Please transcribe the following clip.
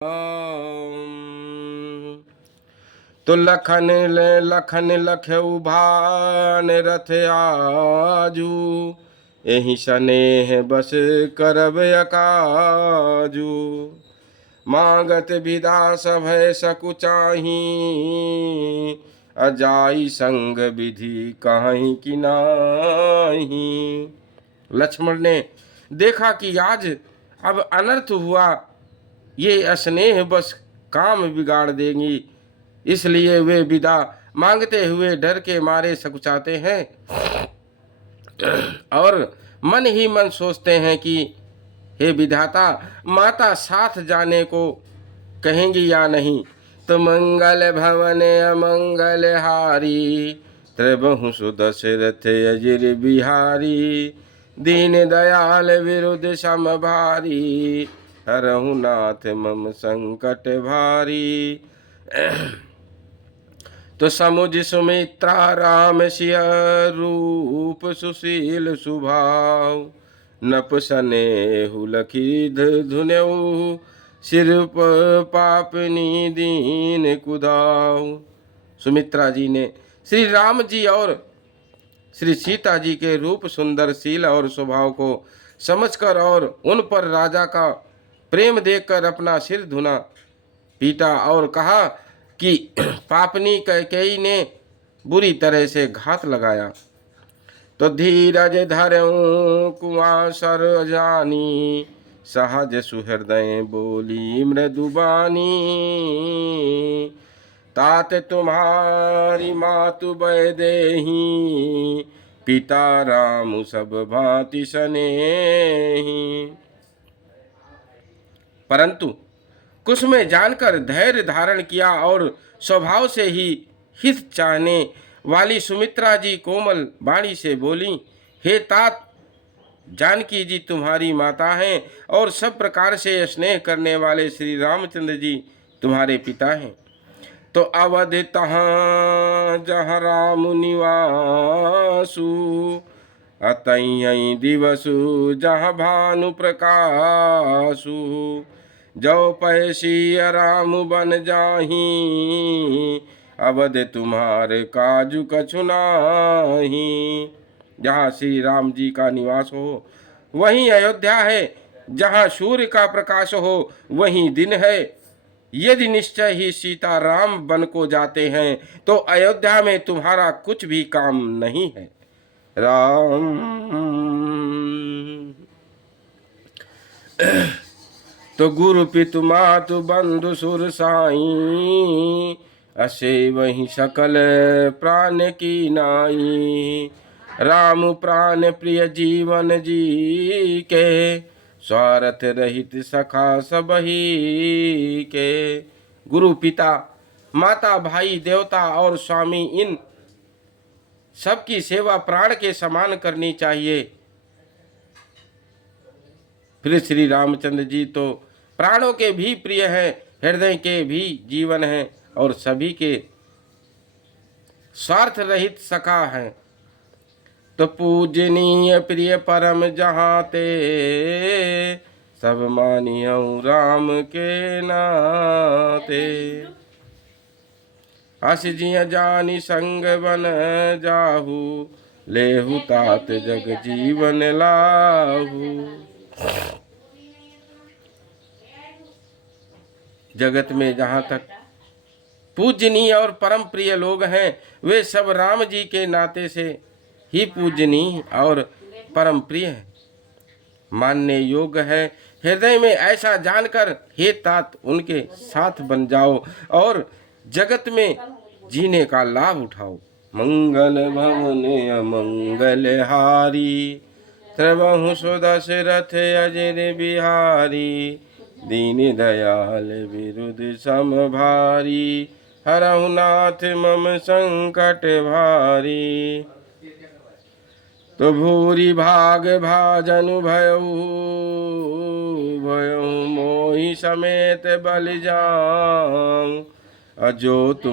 तो लखन लखऊ भान रथ आजू, एहि स्नेह बस करब अकाजू। मांगत विदा सभय सकुचाही, अजाई संग विधि कहीं कि नाही। लक्ष्मण ने देखा कि आज अब अनर्थ हुआ, ये स्नेह बस काम बिगाड़ देंगी, इसलिए वे विदा मांगते हुए डर के मारे सकुचाते हैं और मन ही मन सोचते हैं कि हे विधाता, माता साथ जाने को कहेंगी या नहीं। तो मंगल भवन अमंगल हारी, त्रिबहु सुदशरथ अजिर बिहारी। दीन दयाल विरुद्ध सम भारी, हरहु नाथ मम संकट भारी। तो समुझ सुमित्रा राम सिय रूप, सुशील सुभाव। नप सनेहु लखी धुनेऊ, सिर पापनी दीन कुदाव। सुमित्रा जी ने श्री राम जी और श्री सीता जी के रूप, सुंदर, शील और स्वभाव को समझकर और उन पर राजा का प्रेम देखकर अपना सिर धुना, पीटा और कहा कि पापनी कैकेयी ने बुरी तरह से घात लगाया। तो धीरज धरऊं कुआसर जानी, सहज सुहृदय बोली मृदुबानी। तात तुम्हारी मातु वैदेही, पिता राम सब भांति सनेही। परंतु कुछ में जानकर धैर्य धारण किया और स्वभाव से ही हित चाहने वाली सुमित्रा जी कोमल वाणी से बोली, हे तात, जानकी जी तुम्हारी माता हैं और सब प्रकार से स्नेह करने वाले श्री रामचंद्र जी तुम्हारे पिता हैं। तो अवध तहाँ जहाँ राम निवासु, अतई दिवसु जहाँ भानु प्रकाशु। जो पैसी राम बन जाही, अवध तुम्हारे काजु कछु नाही। जहाँ श्री राम जी का निवास हो वहीं अयोध्या है, जहाँ सूर्य का प्रकाश हो वहीं दिन है। यदि निश्चय ही सीता राम बन को जाते हैं तो अयोध्या में तुम्हारा कुछ भी काम नहीं है। राम तो गुरु पितु मातु बंधु सुर साई, असे वही सकल प्राण की नाई। राम प्राण प्रिय जीवन जी के, स्वार्थ रहित सखा सबही के। गुरु, पिता, माता, भाई, देवता और स्वामी, इन सबकी सेवा प्राण के समान करनी चाहिए। फिर श्री रामचंद्र जी तो प्राणों के भी प्रिय हैं, हृदय के भी जीवन हैं और सभी के स्वार्थ रहित सखा हैं। तो पूजनीय प्रिय परम जहाँ ते, सब मानियऊ राम के नाते। हस जिय जानी संग बन जाहू, लेहु तात जग जीवन लाहू। जगत में जहाँ तक पूजनीय और परम प्रिय लोग हैं, वे सब राम जी के नाते से ही पूजनीय और परम प्रिय है, मानने योग्य है। हृदय में ऐसा जानकर हे तात उनके साथ बन जाओ और जगत में जीने का लाभ उठाओ। मंगल भवन अमंगल हारी, त्रिबहु सुदशरथ अजिर बिहारी। दीन दयाल विरुद्ध सम भारी, हरहु नाथ मम संकट भारी। तो भूरि भाग भाजनु भयऊ, भयऊ मोहि समेत बलि जाऊं। अजो तुम